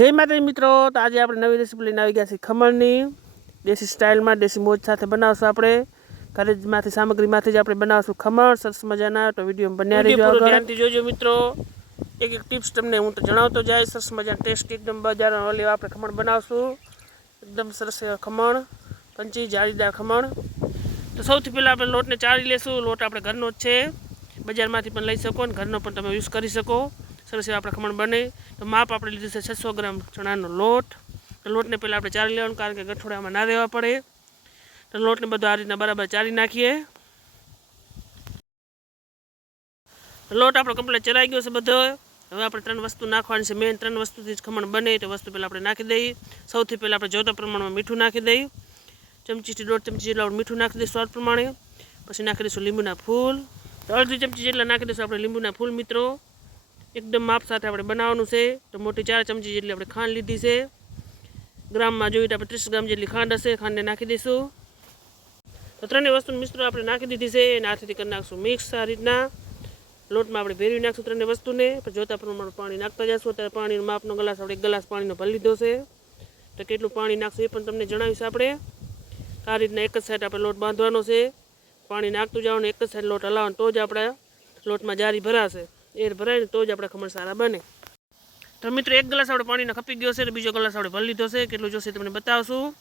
જય માતાજી મિત્રો તો આજે આપણે નવી રેસીપી લઈને આવી ગયા છીએ ખમણની. દેશી સ્ટાઇલમાં દેશી મોજ સાથે બનાવશું આપણે. ઘરેમાંથી સામગ્રીમાંથી જ આપણે બનાવશું ખમણ સરસ મજાના. તો વીડિયો બન્યા રહેજો ધ્યાનથી જોજો મિત્રો. એક એક ટિપ્સ તમને હું તો જણાવતો જાય. સરસ મજાના ટેસ્ટ એકદમ બજાર ઓલી આપણે ખમણ બનાવશું. એકદમ સરસ એવા ખમણ પંચી જાળીદાર ખમણ. તો સૌથી પહેલાં આપણે લોટને ચાળી લેશું. લોટ આપણે ઘરનો જ છે. બજારમાંથી પણ લઈ શકો અને ઘરનો પણ તમે યુઝ કરી શકો. સરસ એવા આપણે ખમણ બને. તો માપ આપણે લીધું છે છસો ગ્રામ ચણાનો લોટ. તો લોટને પહેલાં આપણે ચારી લેવાનું કારણ કે ગઠોડામાં ના રહેવા પડે. તો લોટને બધું આ રીતના બરાબર ચારી નાખીએ. લોટ આપણો કમ્પ્લીટ ચલાઈ ગયો છે બધો. હવે આપણે ત્રણ વસ્તુ નાખવાની છે. મેઇન ત્રણ વસ્તુથી જ ખમણ બને. તો વસ્તુ પહેલાં આપણે નાખી દઈએ. સૌથી પહેલાં આપણે જોતા પ્રમાણમાં મીઠું નાખી દઈએ. ચમચીથી દોઢ ચમચી જેટલું મીઠું નાખી દઈશું સ્વાદ પ્રમાણે. પછી નાખી દઈશું લીંબુના ફૂલ. અડધી ચમચી જેટલા નાખી દઈશું આપણે લીંબુના ફૂલ મિત્રો. એકદમ માપ સાથે આપણે બનાવવાનું છે. તો મોટી ચાર ચમચી જેટલી આપણે ખાંડ લીધી છે. ગ્રામમાં જોઈએ તો આપણે ત્રીસ ગ્રામ જેટલી ખાંડ હશે. ખાંડને નાખી દઈશું. તો ત્રણેય વસ્તુ મિશ્રણ આપણે નાખી દીધી છે અને હાથેથી કરી નાખશું મિક્સ આ રીતના. લોટમાં આપણે ભેરવી નાખશું ત્રણેય વસ્તુને. જોતા પ્રમાણે પાણી નાખતા જશું. અત્યારે પાણીનો માપનો ગ્લાસ આપણે એક ગ્લાસ પાણીનો ભરી લીધો છે. તો કેટલું પાણી નાખશું એ પણ તમને જણાવીશું આપણે. આ રીતના એક જ સાઈડ આપણે લોટ બાંધવાનો છે. પાણી નાખતું જવાનું એક જ સાઈડ લોટ હલાવવાનો. તો જ આપણા લોટમાં જારી ભરાશે. એર ભરાય ને તો જ આપણા ખમણ સારા બને. તો મિત્રો, એક ગ્લાસ આપણે પાણીનો ખપી ગયો છે અને બીજો ગ્લાસ આપણે ભરી લીધો છે. કેટલું જોશે તમને બતાવશું.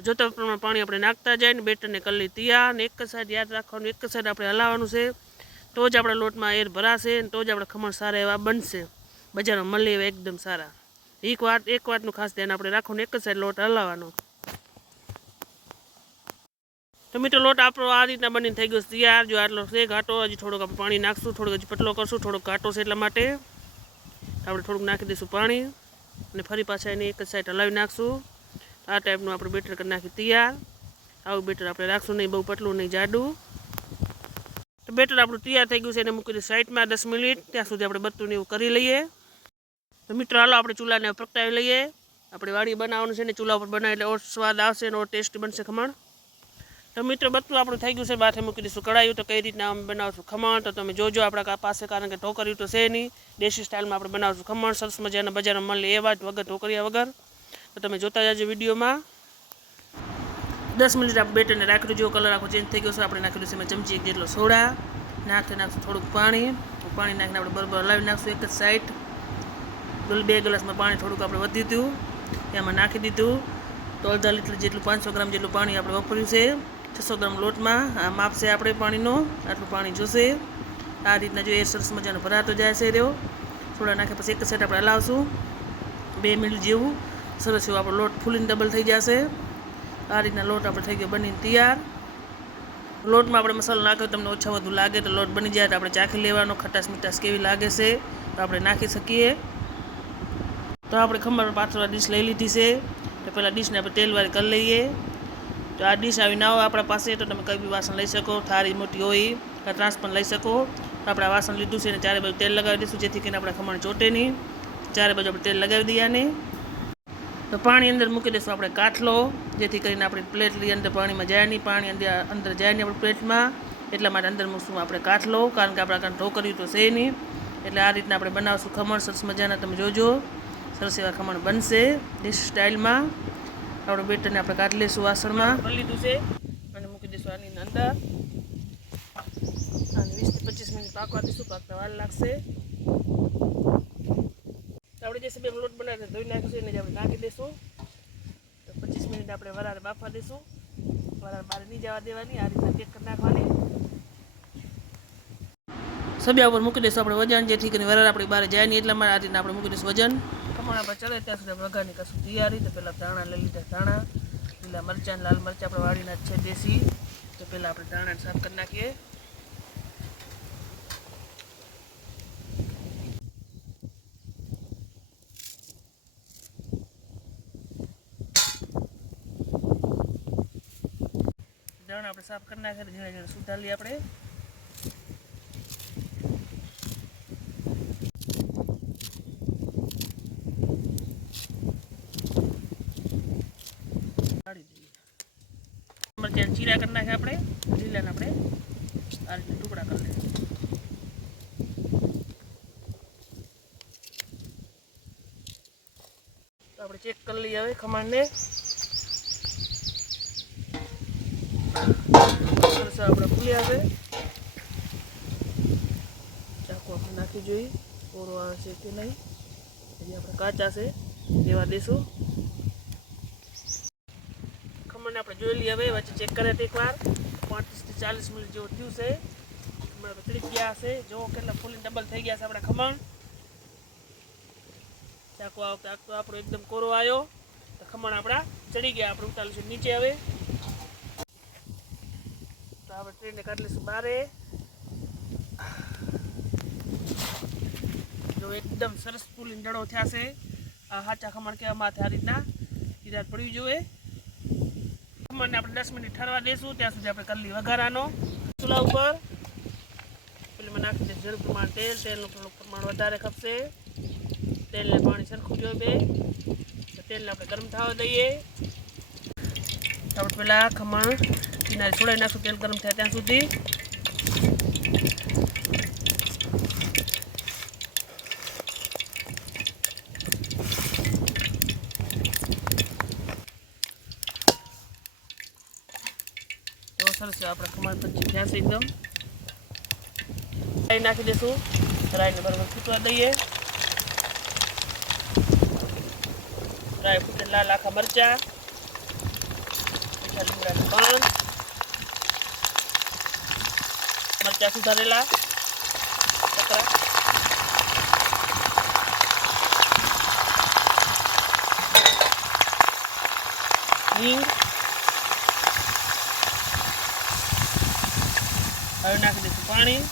જોતા પ્રમાણે પાણી આપણે નાખતા જાય ને, બેટરને કલ્લી તૈયાર ને એક જ સાઈડ યાદ રાખવાનું, એક સાઈડ આપણે હલાવવાનું છે. તો જ આપણા લોટમાં એર ભરાશે ને તો જ આપણા ખમણ સારા એવા બનશે. બજારમાં મળે એવા એકદમ સારા. એક વાત, એક વાતનું ખાસ ધ્યાન આપણે રાખવાનું, એક જ સાઈડ લોટ હલાવવાનો. તો મીઠો લોટ આપણો આ રીતના બનીને થઈ ગયો તૈયાર જો આટલો છે ઘાટો હજી થોડોક આપણે પાણી નાખશું, થોડોક હજી પતલો કરશું, થોડોક ઘાટો છે એટલા માટે. આપણે થોડુંક નાખી દઈશું પાણી અને ફરી પાછા એને એક જ સાઈડ હલાવી નાખશું. આ ટાઈપનું આપણે બેટર કરી નાખ્યું તૈયાર. આવું બેટર આપણે રાખશું નહીં, બહુ પતલું નહીં, જાડું. તો બેટર આપણું તૈયાર થઈ ગયું છે, એને મૂકી દઈએ સાઈડમાં દસ મિનિટ, ત્યાં સુધી આપણે બધું એવું કરી લઈએ. તો મિત્રો, હાલો આપણે ચૂલાને પ્રગટાવી લઈએ. આપણે વાડી બનાવવાનું છે ને, ચૂલા ઉપર બનાવે એટલે ઓર સ્વાદ આવશે ને ટેસ્ટી બનશે ખમણ. તો મિત્રો, બધું આપણું થઈ ગયું છે માથે મૂકી દઈશું, કઢાયું તો કઈ રીતના અમે બનાવશું, ખમણ તો તમે જોજો આપણા પાસે, કારણ કે ઢોકર્યું તો છે નહીં. દેશી સ્ટાઇલમાં આપણે બનાવશું ખમણ, સરસ મજાના બજારમાં મળે એવા જ વગર ઢોકરિયા વગર. તો તમે જોતા જાજો વિડીયોમાં. દસ મિનિટ આપણે બેટરને રાખી જો કલર આખો ચેન્જ થઈ ગયો છે, આપણે નાખી દઈશું એમાં ચમચી એક જેટલો સોડા. નાખી નાખશું થોડુંક પાણી. પાણી નાખીને આપણે બરાબર હલાવી નાખશું એક જ સાઈડ બે ગ્લાસમાં પાણી થોડુંક આપણે વધી દીધું. એમાં નાખી દીધું. તો અડધા લીટર જેટલું, પાંચસો ગ્રામ જેટલું પાણી આપણે વાપર્યું છે. છસો ગ્રામ લોટમાં. આ માપ છે આપણે પાણીનો. આટલું પાણી જોશે. આ રીતના જો એ સરસ મજાનો ભરાતો જાય છે રહ્યો. થોડા નાખ્યા પછી એક સાઈડ આપણે હલાવશું. બે મિનિટ જેવું. સરસ એવું આપણો લોટ ફૂલીને ડબલ થઈ જશે. આ રીતના લોટ આપણે થઈ ગયો બનીને તૈયાર. લોટમાં આપણે મસાલો નાખ્યો તમને ઓછા વધુ લાગે તો લોટ બની જાય તો આપણે ચાખી લેવાનો. ખટાશ મીઠાશ કેવી લાગે છે તો આપણે નાખી શકીએ. તો આપણે ખમણ પાથરવા ડીશ લઈ લીધી છે. તો પહેલાં ડીશને આપણે તેલવાળી કરી લઈએ. તો આ ડીશ આવી ના હોય આપણા પાસે, તો તમે કંઈ બી વાસણ લઈ શકો, થાળી મોટી હોય ત્રાસ પણ લઈ શકો. આપણે વાસણ લીધું છે અને ચારે બાજુ તેલ લગાવી દઈશું, જેથી કરીને આપણે ખમણ ચોટે નહીં. ચારે બાજુ આપણે તેલ લગાવી દઈએ ને તો પાણી અંદર મૂકી દઈશું આપણે કાથલો, જેથી કરીને આપણી પ્લેટની અંદર પાણીમાં જાય નહીં, પાણી અંદર અંદર જાય નહીં આપણી પ્લેટમાં. એટલા માટે અંદર મૂકશું આપણે કાથલો, કારણ કે આપણે કાંઈ ઢોકર્યું તો છે નહીં. એટલે આ રીતના આપણે બનાવશું ખમણ, સરસ મજાના, તમે જોજો. સરસ એવા ખમણ બનશે ડીશ સ્ટાઇલમાં. આપણે બેટરને આપણે કાઢી લઈશું વાસણમાં. ભરી લીધું છે. અને મૂકી દઈશું આની અંદર. અને વીસથી પચીસ મિનિટ પાકવા દઈશું, પાકતા વાર લાગશે. આપણે જે સબે લોટ બનાવીને ધોઈ નાખીશું એને જ આપણે નાખી દઈશું. તો પચીસ મિનિટ આપણે વરાળ બાફવા દઈશું. વરાળ બહાર નહીં જવા દેવાની, આ રીતના પેક કરી નાખવાની. સબ્યા ઉપર મૂકી દઈશું આપણે વજન, જેથી કરીને વરાળ આપણી બહાર જાય નહીં, એટલા માટે આ રીતે આપણે મૂકી દઈશું વજન. ખમણ આપણે ચડે ત્યાં સુધી વઘારની કશું તૈયારી, તો પહેલાં ધાણા લઈ લીધા ધાણા, લીલા મરચાં, લાલ મરચાં આપણે વાળીના છે દેશી. તો પહેલાં આપણે ધાણા સાફ કરી નાખીએ. ધાણા આપણે સાફ કરી નાખીએ ઝીણા ઝીણા સુધારી આપણે કાઢી દઈએ મરચાં ચીરા કરી નાખે આપણે, લીલાને આપણે આ રીતે ટુકડા કરી લઈએ. આપણે ચેક કરી લઈએ હવે ખમણને. આપણે ફૂલ્યા છે. ચાકુ આપણે નાખી જોઈએ. કોરો આવે છે કે નહીં હજી આપણે કાચા છે એવા દઈશું ખમણને આપણે જોઈ લઈએ હવે વચ્ચે ચેક કરે એકવાર. પાંત્રીસથી ચાલીસ મિનિટ જેવું થયું છે. હમણાં આપણે ગયા હશે જો કેટલા ફૂલી ડબલ થઈ ગયા છે આપણા ખમણ. ચાકુ આ વખતે આપણો એકદમ કોરો આવ્યો. તો ખમણ આપણા ચડી ગયા, આપણે ઉતારીશું નીચે હવે. તો આપણે ટ્રેનને કાઢી લઈશું બારે. જો એકદમ સરસ ફૂલ ડળો થયા છે. આ હાચા ખમણ કેવા માથે આ રીતના. ઈરાદ પડવી જોઈએ. ખમણને આપણે દસ મિનિટ ઠરવા દઈશું ત્યાં સુધી આપણે લઈએ વઘારાનો ચૂલા ઉપર. પેલીમાં નાખી દઈશું જરૂર પ્રમાણ તેલ, તેલનું પ્રમાણ વધારે ખપશે. તેલને પાણી સરખું જોઈએ બે. તેલને આપણે ગરમ થવા દઈએ. આપણે પેલા ખમણ કિનારે છોડાવી નાખશું, તેલ ગરમ થાય ત્યાં સુધી. સરસ આપણે ખમણ પછી છે એકદમ. રાઈ નાખી દઈશું રાઈને બરાબર ફૂટવા દઈએ. રાઈ ફૂટે લાલ આખા મરચા. મીઠા લીમડાનું પાન મરચા સુધારેલા. ચકરા હિંગ. હવે નાખી દઈશું પાણી.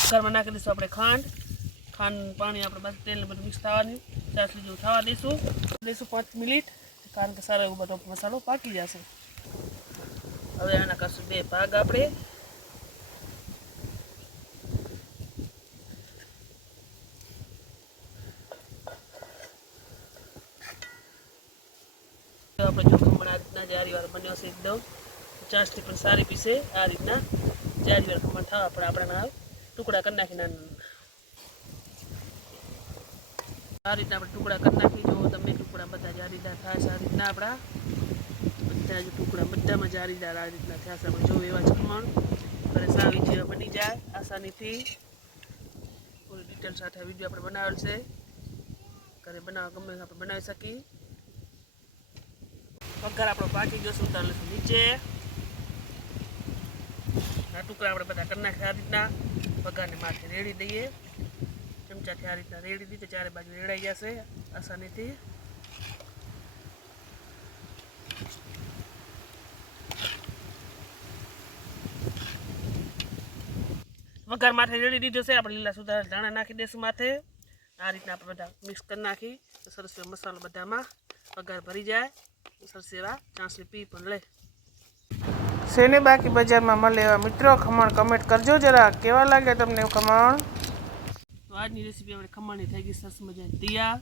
કુકરમાં નાખી દઈશું આપણે ખાંડ. ખાંડ પાણી આપણે બધું તેલ બધું મિક્સ થવાની. ચાસણી જેવું થવા દઈશું. દઈશું પાંચ મિનિટ. કારણ કે સારો એવો બધો મસાલો પાકી જશે. હવે આના કરશું બે ભાગ આપણે. આપણે જો ખમણ આ રીતના જારીવાર બન્યો છે એકદમ. ચાસથી પણ સારી પીસે આ રીતના જારીવાર ખમણ થવા પણ આપણે ના ટુકડા કરી નાખી નાના આ રીતના આપણે ટુકડા કરી નાખી. જો તમને ટુકડા બધા જારીદાર થાય છે, આ રીતના આપણા બધા જ ટુકડા બધામાં જારીદાર આ રીતના થયા છે. આપણે જો એવા જ ખમણ ઘરે સાવી જેવા બની જાય. આસાનીથી પૂરી ડિટેલ સાથે વીડિયો આપણે બનાવેલ છે. ઘરે બનાવવા ગમે આપણે બનાવી શકીએ. વઘાર આપણો પાકી ગયો ઉતાર લઈશું નીચે. આ ટુકડા આપણે બધા કરી નાખ્યા આ રીતના. વઘારને માથે રેડી દઈએ. ચમચાથી આ રીતના રેડી દીધી, ચારે બાજુ રેડાઈ જશે આસાનીથી. વઘાર માથે રેડી દીધો છે, આપણે લીલા સુધાર ધાણા નાખી દઈશું માથે. આ રીતના આપણે બધા મિક્સ કરી નાખી. સરસ મસાલો બધામાં વઘાર ભરી જાય. સરસ એવા ચાંસલી પી પણ લે શેને બાકી બજારમાં મળે એવા મિત્રો ખમણ કમેન્ટ કરજો જરા. કેવા લાગે તમને ખમણ? તો આજની રેસીપી આપણે ખમણની થઈ ગઈ સરસ મજાની તૈયાર.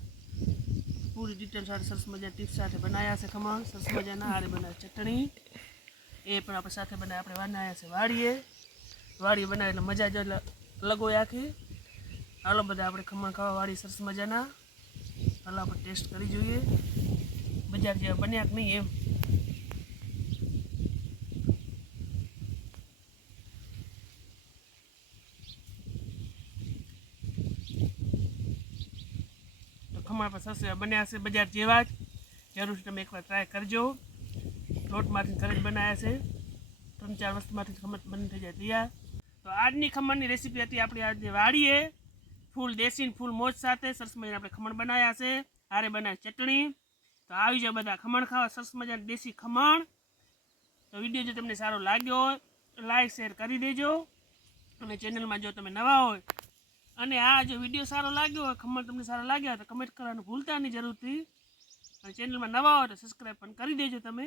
પૂરી ડિટેલ સાથે સરસ મજા ટીપ્સ સાથે બનાવ્યા છે ખમણ. સરસ મજાના આરે બનાવી ચટણી. એ પણ આપણે સાથે બનાવી આપણે બનાવ્યા છે વાડીએ. વાડીએ બનાવી એટલે મજા જ અલગ હોય આખી. હાલો બધા આપણે ખમણ ખાવા વાળી સરસ મજાના. હાલો આપણે ટેસ્ટ કરી જોઈએ. બજાર જેવા બન્યા કે નહીં એમ? તો ખમણ પણ સરસ એવા બન્યા છે બજાર જેવા જ. જરૂર તમે એકવાર ટ્રાય કરજો. લોટમાંથી ઘરે જ બનાવ્યા છે. ત્રણ ચાર વસ્તુમાંથી ખમણ બની થઈ જાય તૈયાર. તો આજની ખમણની રેસીપી હતી આપણી આજે વાડીએ. ફૂલ દેશી ને ફૂલ મોજ સાથે સરસ મજાના આપણે ખમણ બનાવ્યા છે. હારે બનાવી ચટણી. તો આવી જાઓ બધા ખમણ ખાવા, સરસ મજાના દેશી ખમણ. તો વીડિયો જો તમને સારો લાગ્યો હોય લાઈક શેર કરી દેજો. અને ચેનલમાં જો તમે નવા હોય, અને આ જો વીડિયો સારો લાગ્યો હોય, ખમણ તમને સારો લાગ્યો હોય, તો કમેન્ટ કરવાનું ભૂલતા નહીં જરૂરથી. અને ચેનલમાં નવા હોય, તો સબસ્ક્રાઈબ પણ કરી દેજો તમે.